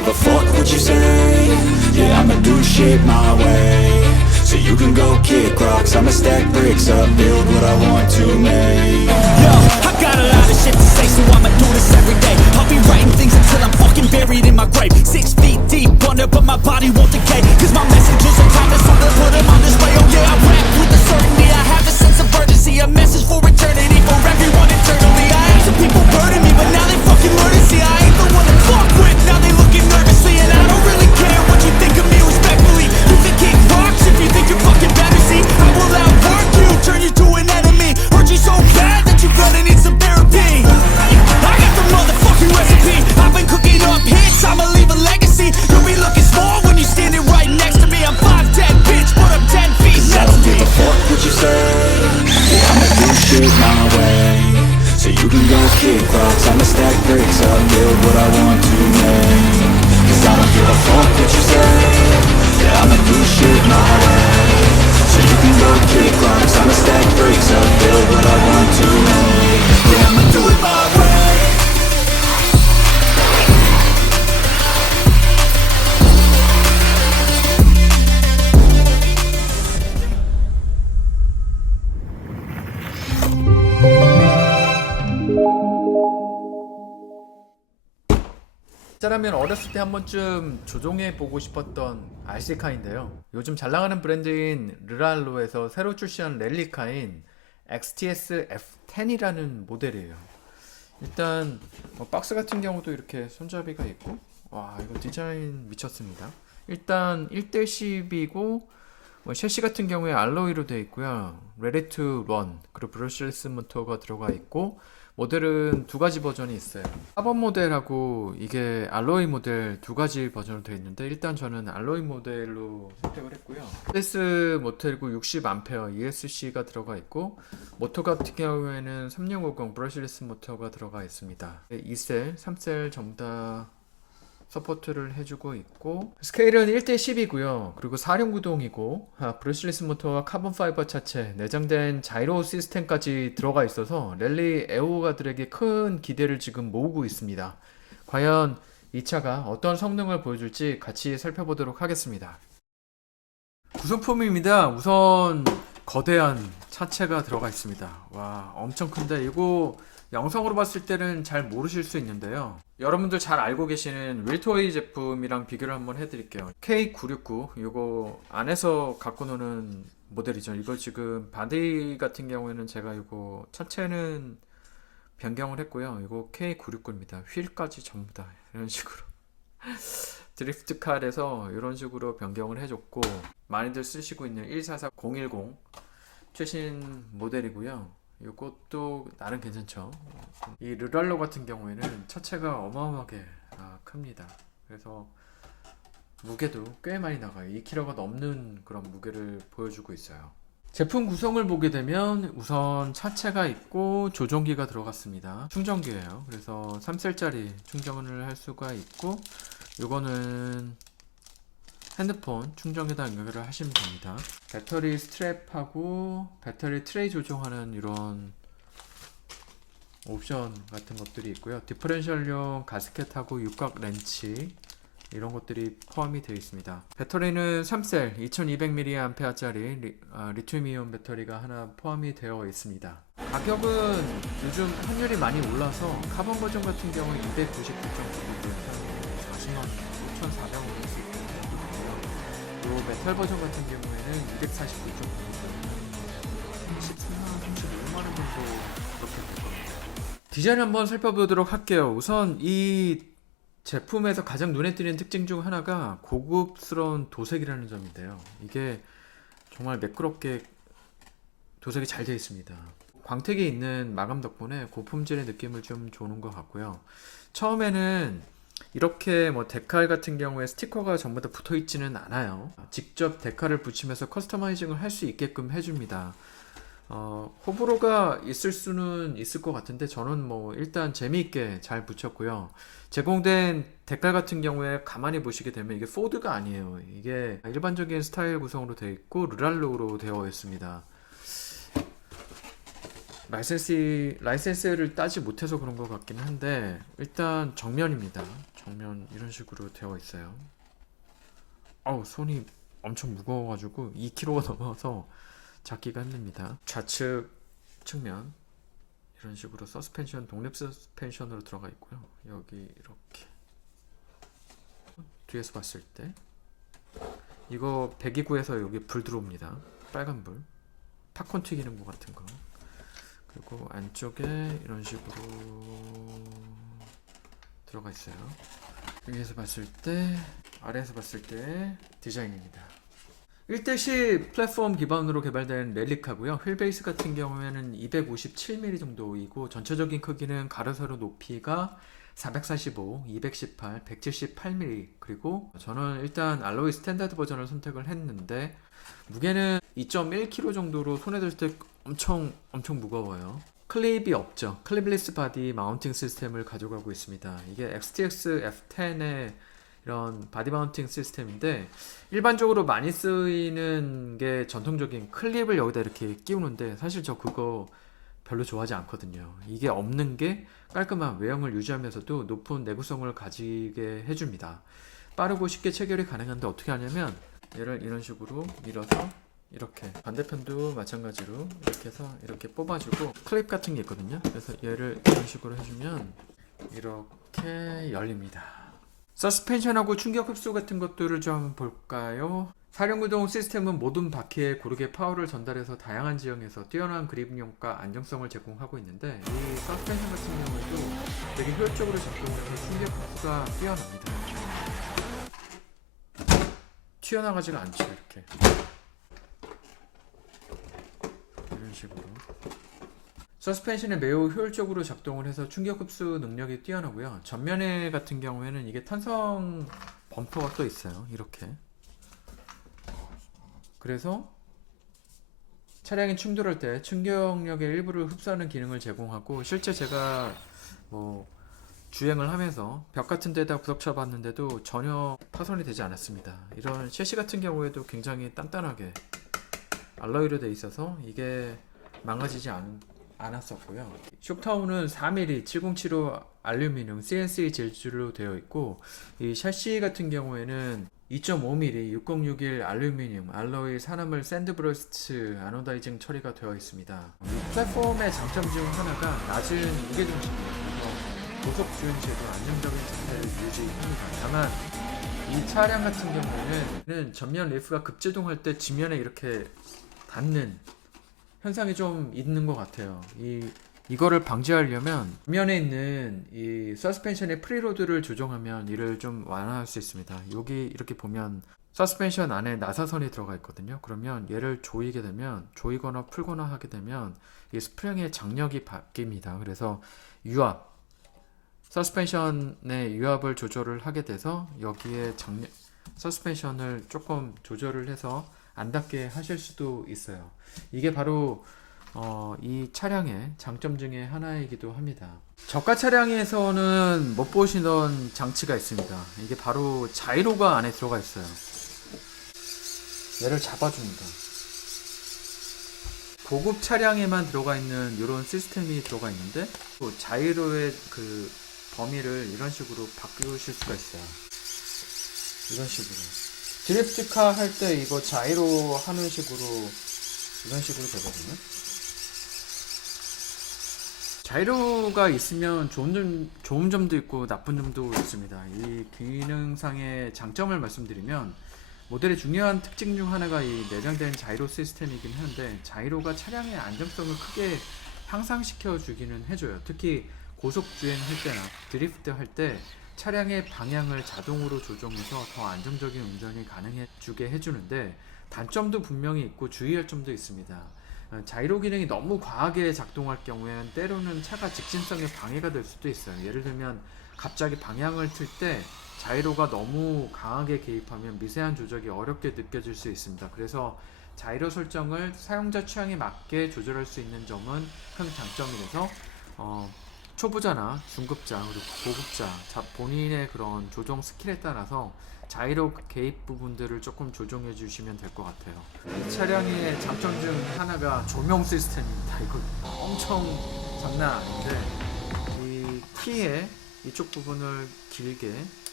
give a fuck what you say. Yeah, I'ma do shit my way. So you can go kick rocks, I'ma stack bricks up, build what I want to make. Yo, I got a lot of shit to say, so I'ma do this every day. I'll be writing things until I'm fucking buried in my grave. 6 feet deep under, but my body won't decay. Cause my messages are timeless, so they'll put them on display. Oh yeah, I rap with a certainty, I have a sense of urgency. A message for eternity, for everyone eternally. I had some people burning me, but now they fucking learn to see I ain't the one to fuck with. Now they looking nervously, and I don't really care what you think of me respectfully. You can kick rocks if you think you're fucking better, see. I will outwork you, turn you to an enemy. Hurt you so bad that you're gonna need some therapy. I got the motherfucking recipe. I've been cooking up hits, I'ma leave a legacy. You'll be looking small when you're standing right next to me. I'm 5'10", bitch, but I'm 10 feet I next don't to me. give a fuck what you say. Yeah, I'ma do shit my way. So you can go kick rocks, I'ma stack bricks up, build what I want to make. Cause I don't give a fuck what you say. Yeah, I'ma do shit my way. So you can go kick rocks, I'ma stack bricks up, build what I want to make. Yeah, I'ma do it my way. 짜라면 어렸을 때 한 번쯤 조종해 보고 싶었던 RC카인데요. 요즘 잘 나가는 브랜드인 르랄로에서 새로 출시한 랠리카인 XTS F10이라는 모델이에요. 일단 박스 같은 경우도 이렇게 손잡이가 있고, 와, 이거 디자인 미쳤습니다. 일단 1대10이고 셰시 같은 경우에 알로이로 되어 있고요. Ready to run, 그리고 브러쉬레스 모터가 들어가 있고, 모델은 두 가지 버전이 있어요. 4번 모델하고 이게 알로이 모델 두 가지 버전으로 되어 있는데, 일단 저는 알로이 모델로 선택을 했고요. ES 모텔고 60A ESC가 들어가 있고, 모터 같은 경우에는 3050 브러쉬레스 모터가 들어가 있습니다. 2셀, 3셀 전부 다 서포트를 해주고 있고, 스케일은 1대10이고요. 그리고 4륜구동이고, 브러쉬레스 모터와 카본 파이버 차체, 내장된 자이로 시스템까지 들어가 있어서 랠리 애호가들에게 큰 기대를 지금 모으고 있습니다. 과연 이 차가 어떤 성능을 보여줄지 같이 살펴보도록 하겠습니다. 구성품입니다. 우선 거대한 차체가 들어가 있습니다. 와, 엄청 큰데 이거 영상으로 봤을 때는 잘 모르실 수 있는데요. 여러분들 잘 알고 계시는 윌토이 제품이랑 비교를 한번 해드릴게요. K969 이거 안에서 갖고 노는 모델이죠. 이거 지금 바디 같은 경우에는 제가 이거 차체는 변경을 했고요. 이거 K969입니다. 휠까지 전부 다 이런 식으로 드리프트 칼에서 이런 식으로 변경을 해줬고, 많이들 쓰시고 있는 144010 최신 모델이고요. 이것도 나름 괜찮죠. 이 르랄로 같은 경우에는 차체가 어마어마하게 큽니다. 그래서 무게도 꽤 많이 나가요. 2kg가 넘는 그런 무게를 보여주고 있어요. 제품 구성을 보게 되면 우선 차체가 있고 조종기가 들어갔습니다. 충전기예요. 그래서 3셀짜리 충전을 할 수가 있고, 이거는 핸드폰 충전기에다 연결을 하시면 됩니다. 배터리 스트랩하고 배터리 트레이 조정하는 이런 옵션 같은 것들이 있고요. 디퍼렌셜용 가스켓하고 육각 렌치 이런 것들이 포함이 되어 있습니다. 배터리는 3셀 2200mAh짜리 리튬이온 배터리가 하나 포함이 되어 있습니다. 가격은 요즘 환율이 많이 올라서 카본 버전 같은 경우는 299.9고요. 40만 5,400원 수 있고요. 요 메탈 버전 같은 경우에는 249.9고요. 13만원, 35만원 정도 그렇게 될 겁니다. 디자인 한번 살펴보도록 할게요. 우선 이 제품에서 가장 눈에 띄는 특징 중 하나가 고급스러운 도색이라는 점인데요. 이게 정말 매끄럽게 도색이 잘 되어 있습니다. 광택이 있는 마감 덕분에 고품질의 느낌을 좀 주는 것 같고요. 처음에는 이렇게 데칼 같은 경우에 스티커가 전부 다 붙어 있지는 않아요. 직접 데칼을 붙이면서 커스터마이징을 할 수 있게끔 해줍니다. 호불호가 있을 수는 있을 것 같은데, 저는 일단 재미있게 잘 붙였고요. 제공된 데칼 같은 경우에 가만히 보시게 되면 이게 포드가 아니에요. 이게 일반적인 스타일 구성으로 되어 있고 르랄로로 되어 있습니다. 라이센스를 따지 못해서 그런 것 같긴 한데, 일단 정면입니다. 정면 이런 식으로 되어 있어요. 아우, 손이 엄청 무거워가지고 2kg가 넘어서 잡기가 힘듭니다. 좌측 측면 이런 식으로 서스펜션, 독립 서스펜션으로 들어가 있고요. 여기 이렇게 뒤에서 봤을 때 이거 배기구에서 여기 불 들어옵니다. 빨간 불, 팝콘 튀기는 거 같은 거. 그리고 안쪽에 이런 식으로 들어가 있어요. 여기에서 봤을 때, 아래에서 봤을 때 디자인입니다. 1대10 플랫폼 기반으로 개발된 렐리카고요. 휠베이스 같은 경우에는 257mm 정도이고 전체적인 크기는 가로세로 높이가 445, 218, 178mm. 그리고 저는 일단 알로이 스탠다드 버전을 선택을 했는데 무게는 2.1kg 정도로 손에 들 때 엄청 무거워요. 클립이 없죠. 클립리스 바디 마운팅 시스템을 가져가고 있습니다. 이게 XTX F10의 이런 바디 마운팅 시스템인데 일반적으로 많이 쓰이는 게 전통적인 클립을 여기다 이렇게 끼우는데 사실 저 그거 별로 좋아하지 않거든요. 이게 없는 게 깔끔한 외형을 유지하면서도 높은 내구성을 가지게 해줍니다. 빠르고 쉽게 체결이 가능한데 어떻게 하냐면 얘를 이런 식으로 밀어서 이렇게, 반대편도 마찬가지로 이렇게 해서 이렇게 뽑아주고 클립 같은 게 있거든요. 그래서 얘를 이런 식으로 해주면 이렇게 열립니다. 서스펜션하고 충격 흡수 같은 것들을 좀 한번 볼까요? 사륜구동 시스템은 모든 바퀴에 고르게 파워를 전달해서 다양한 지형에서 뛰어난 그립력과 안정성을 제공하고 있는데 이 서스펜션 같은 경우에도 되게 효율적으로 작동해서 충격 흡수가 뛰어납니다. 튀어나가지가 않죠. 이렇게 이런 식으로 서스펜션이 매우 효율적으로 작동을 해서 충격 흡수 능력이 뛰어나고요. 전면에 같은 경우에는 이게 탄성 범퍼가 또 있어요. 이렇게. 그래서 차량이 충돌할 때 충격력의 일부를 흡수하는 기능을 제공하고, 실제 제가 주행을 하면서 벽 같은 데다 부닥쳐 봤는데도 전혀 파손이 되지 않았습니다. 이런 셰시 같은 경우에도 굉장히 단단하게 알로이로 되어 있어서 이게 망가지지 않았었고요. 쇼크타운은 4mm 7075 알루미늄 CNC 재질로 되어 있고, 이 샤시 같은 경우에는 2.5mm 6061 알루미늄 알로이 산화물 샌드브러스트 아노다이징 처리가 되어 있습니다. 이 플랫폼의 장점 중 하나가 낮은 무게중심이에요. 고속 주행 시에도 안정적인 상태를 유지합니다. 다만 이 차량 같은 경우에는 전면 리프가 급제동할 때 지면에 이렇게 닿는 현상이 좀 있는 것 같아요. 이거를 방지하려면 전면에 있는 이 서스펜션의 프리로드를 조정하면 이를 좀 완화할 수 있습니다. 여기 이렇게 보면 서스펜션 안에 나사선이 들어가 있거든요. 그러면 얘를 조이거나 풀거나 하게 되면 이 스프링의 장력이 바뀝니다. 그래서 서스펜션의 유압을 조절을 하게 돼서 여기에 서스펜션을 조금 조절을 해서 안 닿게 하실 수도 있어요. 이게 바로 이 차량의 장점 중에 하나이기도 합니다. 저가 차량에서는 못 보시던 장치가 있습니다. 이게 바로 자이로가 안에 들어가 있어요. 얘를 잡아줍니다. 고급 차량에만 들어가 있는 이런 시스템이 들어가 있는데 또 자이로의 그 범위를 이런 식으로 바꾸실 수가 있어요. 이런 식으로 드리프트카 할 때 이거 자이로 하는 식으로 이런 식으로 되거든요. 자이로가 있으면 좋은 점도 있고 나쁜 점도 있습니다. 이 기능상의 장점을 말씀드리면 모델의 중요한 특징 중 하나가 이 내장된 자이로 시스템이긴 한데 자이로가 차량의 안정성을 크게 향상시켜 주기는 해줘요. 특히 고속 주행할 때나 드리프트 할 때 차량의 방향을 자동으로 조정해서 더 안정적인 운전이 가능해 주게 해주는데 단점도 분명히 있고 주의할 점도 있습니다. 자이로 기능이 너무 과하게 작동할 경우에는 때로는 차가 직진성에 방해가 될 수도 있어요. 예를 들면 갑자기 방향을 틀 때 자이로가 너무 강하게 개입하면 미세한 조작이 어렵게 느껴질 수 있습니다. 그래서 자이로 설정을 사용자 취향에 맞게 조절할 수 있는 점은 큰 장점이라서 초보자나 중급자 그리고 고급자 본인의 그런 조정 스킬에 따라서 자이로 개입 부분들을 조금 조정해 주시면 될 것 같아요. 이 차량의 장점 중 하나가 조명 시스템입니다. 이거 엄청 장난 아닌데 이 키의 이쪽 부분을 길게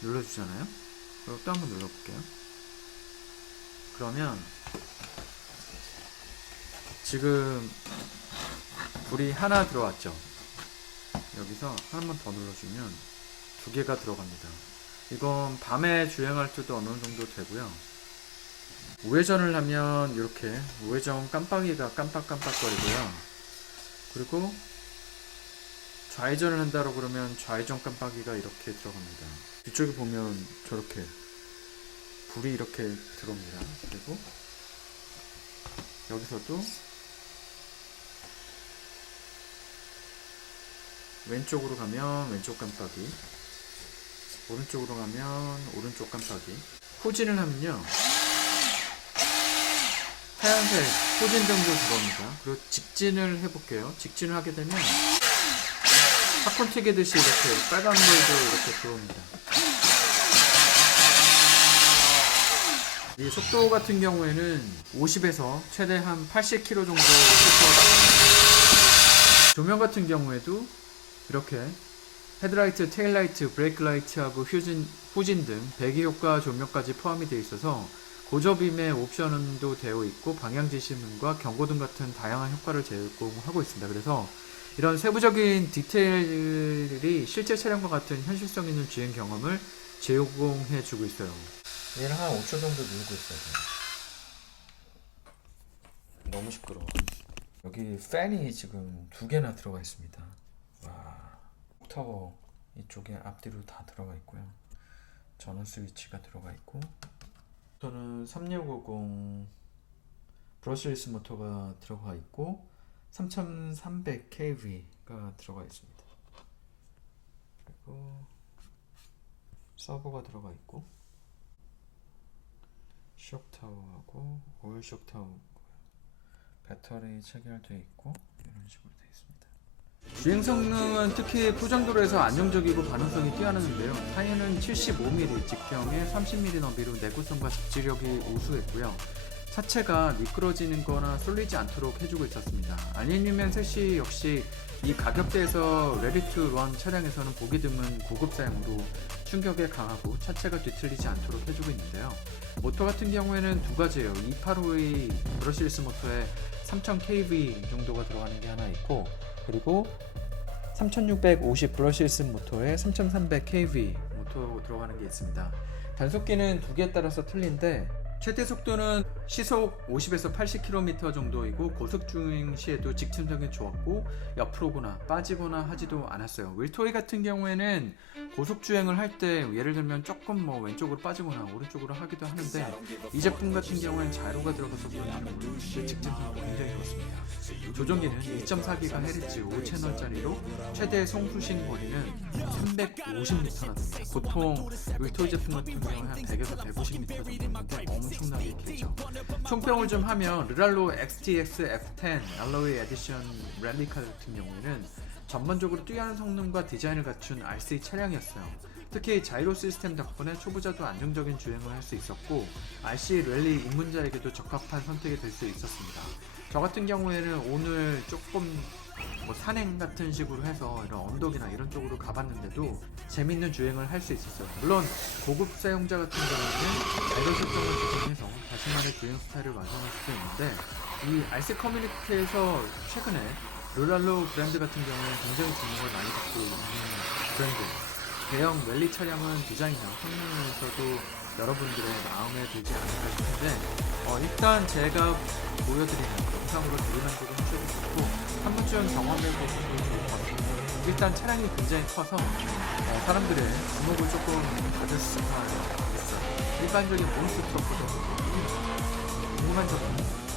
눌러주잖아요. 그리고 또 한번 눌러볼게요. 그러면 지금 불이 하나 들어왔죠. 여기서 한 번 더 눌러주면 두 개가 들어갑니다. 이건 밤에 주행할 때도 어느 정도 되고요. 우회전을 하면 이렇게 우회전 깜빡이가 깜빡깜빡거리고요. 그리고 좌회전을 한다고 그러면 좌회전 깜빡이가 이렇게 들어갑니다. 뒤쪽에 보면 저렇게 불이 이렇게 들어옵니다. 그리고 여기서도 왼쪽으로 가면 왼쪽 깜빡이, 오른쪽으로 가면 오른쪽 깜빡이. 후진을 하면요, 하얀색 후진등도 들어옵니다. 그리고 직진을 해볼게요. 직진을 하게 되면 팝콘 튀기듯이 이렇게 빨간 불도 이렇게 들어옵니다. 이 속도 같은 경우에는 50에서 최대 한 80km 정도 속도가 나옵니다. 조명 같은 경우에도 이렇게 헤드라이트, 테일라이트, 브레이크 라이트하고 후진 등 배기 효과 조명까지 포함이 되어 있어서 고저빔의 옵션도 되어 있고 방향 지시등과 경고등 같은 다양한 효과를 제공하고 있습니다. 그래서 이런 세부적인 디테일이 실제 차량과 같은 현실성 있는 주행 경험을 제공해 주고 있어요. 얘를 한 5초 정도 누르고 있어요. 너무 시끄러워. 여기 팬이 지금 2개나 들어가 있습니다. 와, 타워 이쪽에 앞뒤로 다 들어가 있고요. 전원 스위치가 들어가 있고, 저는 3650 브러시리스 모터가 들어가 있고 3300kV가 들어가 있습니다. 그리고 서버가 들어가 있고 쇼크타워하고 오일 쇼크타워, 배터리 체결되어 있고 이런 식으로 되어 있습니다. 주행 성능은 특히 포장도로에서 안정적이고 반응성이 뛰어나는데요. 타이어는 75mm 직경에 30mm 너비로 내구성과 접지력이 우수했고요. 차체가 미끄러지는 거나 쏠리지 않도록 해주고 있었습니다. 알루미늄 셋이 역시 이 가격대에서 레디 투 런 차량에서는 보기 드문 고급 사양으로 충격에 강하고 차체가 뒤틀리지 않도록 해주고 있는데요. 모터 같은 경우에는 두 가지예요. 285의 브러시리스 모터에 3000kV 정도가 들어가는 게 하나 있고, 그리고 3650 브러시리스 모터에 3300kV 모터 들어가는 게 있습니다. 단속기는 두 개에 따라서 틀린데 최대 속도는 시속 50에서 80km 정도이고 고속 주행 시에도 직진성이 좋았고 옆으로거나 빠지거나 하지도 않았어요. 윌토이 같은 경우에는 고속 주행을 할 때 예를 들면 조금 왼쪽으로 빠지거나 오른쪽으로 하기도 하는데 이 제품 같은 경우에는 자료가 들어가서 그런지 직진성이 굉장히 좋습니다. 조종기는 2.4GHz 5채널짜리로 최대 송수신 거리는 350m나 됩니다. 보통 윌토이 제품 같은 경우는 한 100에서 150m 정도인데 엄청나게 길죠. 총평을 좀 하면 르랄로 XTX F10 알로이 에디션 랠리카 같은 경우에는 전반적으로 뛰어난 성능과 디자인을 갖춘 RC 차량이었어요. 특히 자이로 시스템 덕분에 초보자도 안정적인 주행을 할 수 있었고 RC 랠리 입문자에게도 적합한 선택이 될 수 있었습니다. 저 같은 경우에는 오늘 조금 산행 같은 식으로 해서 이런 언덕이나 이런 쪽으로 가봤는데도 재밌는 주행을 할 수 있었어요. 물론 고급 사용자 같은 경우는 자이로 설정을 조정해서 자신만의 주행 스타일을 완성할 수도 있는데 이 RC 커뮤니티에서 최근에 르랄로 브랜드 같은 경우는 굉장히 주목을 많이 받고 있는 브랜드예요. 대형 랠리 차량은 디자인이나 성능에서도 여러분들의 마음에 들지 않을까 싶은데 일단 제가 보여드리는 영상으로 대리만족을 해주고 싶고 한 번쯤 경험해보셔도 좋을 것 같아요. 일단 차량이 굉장히 커서 사람들의 주목을 조금 받을 수가 있어요. 일반적인 몬스터보다 궁금한 점은